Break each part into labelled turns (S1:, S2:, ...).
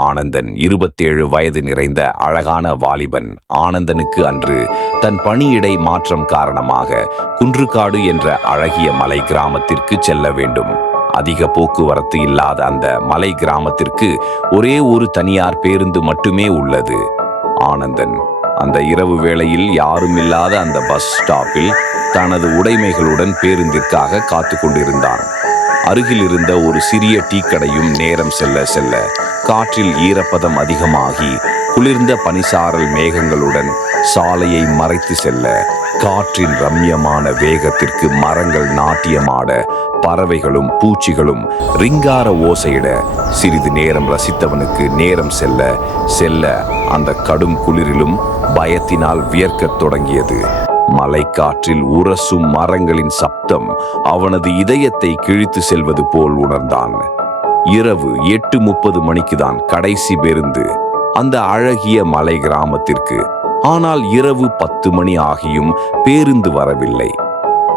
S1: ஆனந்தன். இருபத்தேழு வயது நிறைந்த அழகான வாலிபன் ஆனந்தனுக்கு அன்று தன் பணியிடை மாற்றம் காரணமாக குன்றுக்காடு என்ற அழகிய மலை கிராமத்திற்கு செல்ல வேண்டும். அதிக போக்குவரத்து இல்லாத அந்த மலை கிராமத்திற்கு ஒரே ஒரு தனியார் பேருந்து மட்டுமே உள்ளது. ஆனந்தன் அந்த இரவு வேளையில் யாரும் இல்லாத அந்த பஸ் ஸ்டாப்பில் தனது உடைமைகளுடன் பேருந்திற்காக காத்து கொண்டிருந்தான். அருகில் இருந்த ஒரு சிறிய டீ கடையும் நேரம் செல்ல செல்ல காற்றில் ஈரப்பதம் அதிகமாகி குளிர்ந்த பனிசாரல் மேகங்களுடன் சாலையை மறைத்து செல்ல காற்றின் ரம்யமான வேகத்திற்கு மரங்கள் நாட்டியமாட பறவைகளும் பூச்சிகளும் ரிங்கார ஓசையிட சிறிது நேரம் ரசித்தவனுக்கு நேரம் செல்ல செல்ல அந்த கடும் குளிரிலும் பயத்தினால் வியர்க்கத் தொடங்கியது. மலைக்காற்றில் உரசும் மரங்களின் சப்தம் அவனது இதயத்தை கிழித்து செல்வது போல் உணர்ந்தான். இரவு எட்டு முப்பது மணிக்குதான் கடைசி பேருந்து அந்த அழகிய மலை கிராமத்திற்கு. ஆனால் இரவு பத்து மணி ஆகியும் பேருந்து வரவில்லை.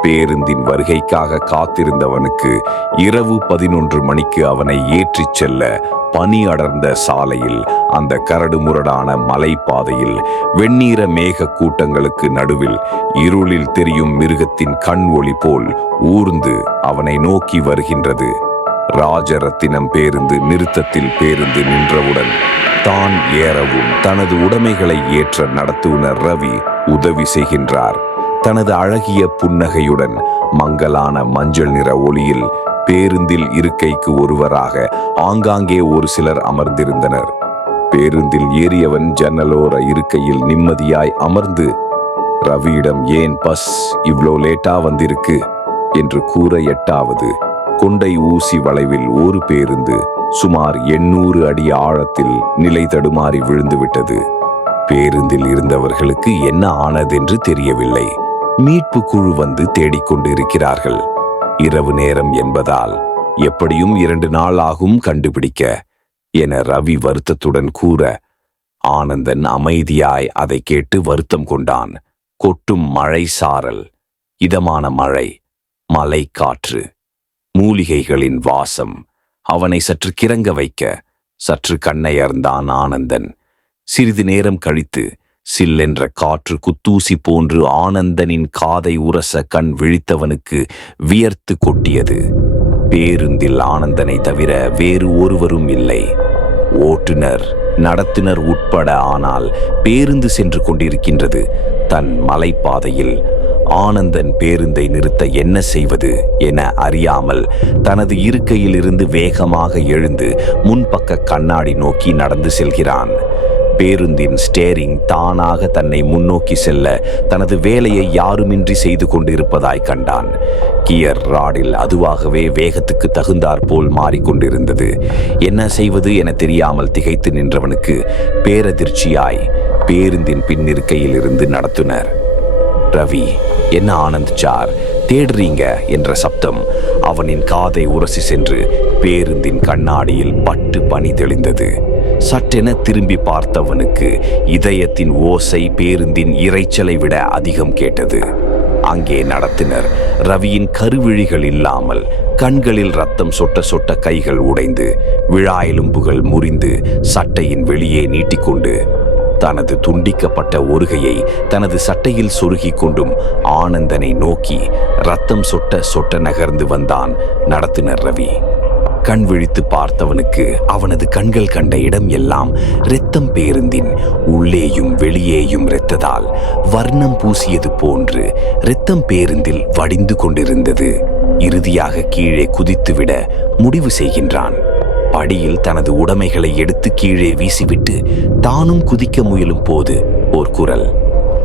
S1: பேருந்தின் வருகைக்காக காத்திருந்தவனுக்கு இரவு பதினொன்று மணிக்கு அவனை ஏற்றிச் செல்ல பனி அடர்ந்த சாலையில் அந்த கரடுமுரடான மலைப்பாதையில் வெண்ணீர மேக கூட்டங்களுக்கு நடுவில் இருளில் தெரியும் மிருகத்தின் கண் ஒளி போல் ஊர்ந்து அவனை நோக்கி வருகின்றது. ராஜரத்தினம் பேருந்து நிறுத்தத்தில் பேருந்து நின்றவுடன் தான் ஏறவும் தனது உடைமைகளை ஏற்ற நடத்துனர் ரவி உதவி செய்கின்றார். தனது அழகிய புன்னகையுடன் மங்கலான மஞ்சள் நிற ஒளியில் பேருந்தில் இருக்கைக்கு ஒருவராக ஆங்காங்கே ஒரு சிலர் அமர்ந்திருந்தனர். பேருந்தில் ஏறியவன் ஜன்னலோர இருக்கையில் நிம்மதியாய் அமர்ந்து ரவியிடம் ஏன் பஸ் இவ்ளோ லேட்டா வந்திருக்கு? என்று கூற எட்டாவது கொண்டை ஊசி வளைவில் ஒரு பேருந்து சுமார் எண்ணூறு அடி ஆழத்தில் நிலை தடுமாறி விழுந்துவிட்டது. பேருந்தில் இருந்தவர்களுக்கு என்ன ஆனதென்று தெரியவில்லை. மீட்பு குழு வந்து தேடிக்கொண்டு இருக்கிறார்கள் இரவு நேரம் என்பதால் எப்படியும் இரண்டு நாள் ஆகும் கண்டுபிடிக்க என ரவி வருத்தத்துடன் கூற ஆனந்தன் அமைதியாய் அதை கேட்டு வருத்தம் கொண்டான். கொட்டும் மழை சாரல். இதமான மழை மலை காற்று மூலிகைகளின் வாசம். அவனை சற்று கிறங்க வைக்க சற்று கண்ணையர்ந்தான் ஆனந்தன். சிறிது நேரம் கழித்து சில்லென்ற காற்று குத்தூசி போன்று ஆனந்தனின் காதை உரச கண் விழித்தவனுக்கு வியர்த்து கொட்டியது. பேருந்தில் ஆனந்தனை தவிர வேறு ஒருவரும் இல்லை. ஓட்டுநர் நடத்துனர் உட்பட ஆனால் பேருந்து சென்று கொண்டிருக்கின்றது. தன் மலைப்பாதையில் ஆனந்தன் பேருந்தை நிறுத்த என்ன செய்வது என அறியாமல் தனது இருக்கையில் இருந்து வேகமாக எழுந்து முன்பக்க கண்ணாடி நோக்கி நடந்து செல்கிறான். பேருந்தின் ஸ்டேரிங் தானாக தன்னை முன்னோக்கி செல்ல தனது வேலையை யாருமின்றி செய்து கொண்டிருப்பதாய் கண்டான். கியர் ராடில் அதுவாகவே வேகத்துக்கு தகுந்தாற் போல் மாறிக்கொண்டிருந்தது. என்ன செய்வது என தெரியாமல் திகைத்து நின்றவனுக்கு பேரதிர்ச்சியாய் பேருந்தின் பின்னிருக்கையில் இருந்து நடத்துனர். ரவி என்ன ஆனந்த் சார் தேடுறீங்க? என்ற சப்தம் அவனின் காதை உரசி சென்று பேருந்தின் கண்ணாடியில் பட்டு பனி தெளிந்தது. சட்டென திரும்பி பார்த்தவனுக்கு இதயத்தின் ஓசை பேருந்தின் இரைச்சலை விட அதிகம் கேட்டது. அங்கே நடத்தினர். ரவியின் கருவிழிகள் இல்லாமல் கண்களில் ரத்தம் சொட்ட சொட்ட கைகள் உடைந்து விழா எலும்புகள் முறிந்து சட்டையின் வெளியே நீட்டிக்கொண்டு தனது துண்டிக்கப்பட்ட ஒருகையை தனது சட்டையில் சுருகி கொண்டும் ஆனந்தனை நோக்கி ரத்தம் சொட்ட சொட்ட நகர்ந்து வந்தான் நடத்தினர் ரவி. கண் விழித்து பார்த்தவனுக்கு அவனது கண்கள் கண்ட இடம் எல்லாம் இரத்தம் பேருந்தின் உள்ளேயும் வெளியேயும் இரத்ததால் வர்ணம் பூசியது போன்று இரத்தம் பேருந்தில் வடிந்து கொண்டிருந்தது. இறுதியாக கீழே குதித்துவிட முடிவு செய்கின்றான். படியில் தனது உடைமைகளை எடுத்து கீழே வீசிவிட்டு தானும் குதிக்க முயலும் போது ஓர் குரல்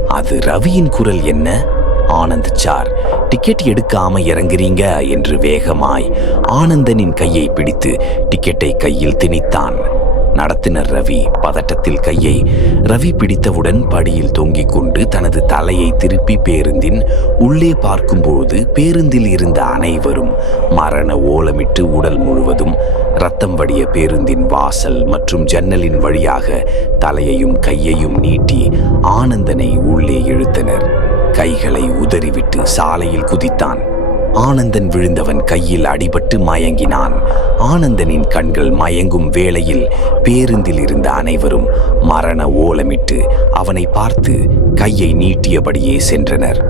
S1: அது ரவியின் குரல் என்ன? ஆனந்த் சார் டிக்கெட் எடுக்காம இறங்குறீங்க என்று வேகமாய் ஆனந்தனின் கையை பிடித்து டிக்கெட்டை கையில் திணித்தான். நடத்தினர் ரவி பதட்டத்தில் கையை. ரவி பிடித்தவுடன் படியில் தொங்கிக் கொண்டு தனது தலையை திருப்பி பேருந்தின் உள்ளே பார்க்கும்போது பேருந்தில் இருந்த அனைவரும் மரண ஓலமிட்டு உடல் முழுவதும் ரத்தம் வடிய பேருந்தின் வாசல் மற்றும் ஜன்னலின் வழியாக தலையையும் கையையும் நீட்டி ஆனந்தனை உள்ளே இழுத்தனர். கைகளை உதறிவிட்டு சாலையில் குதித்தான். ஆனந்தன் விழுந்தவன் கையில் அடிபட்டு மயங்கினான். ஆனந்தனின் கண்கள் மயங்கும் வேளையில் பேருந்தில் இருந்த அனைவரும் மரண ஓலமிட்டு அவனை பார்த்து கையை நீட்டியபடியே சென்றனர்.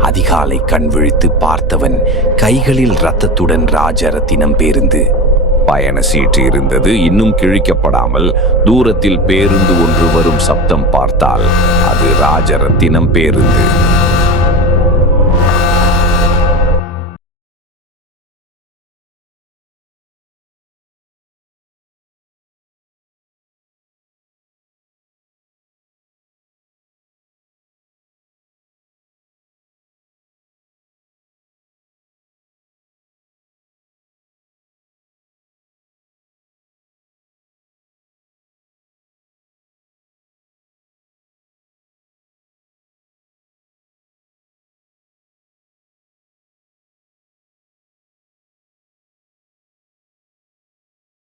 S1: அதிகாலை கண் விழித்து பார்த்தவன் கைகளில் இரத்தத்துடன் ராஜரத்தினம் பேருந்து பயண சீட்டு இருந்தது. இன்னும் கிழிக்கப்படாமல் தூரத்தில் பேருந்து ஒன்று வரும் சப்தம் பார்த்தால் அது ராஜரத்தினம் பேருந்து.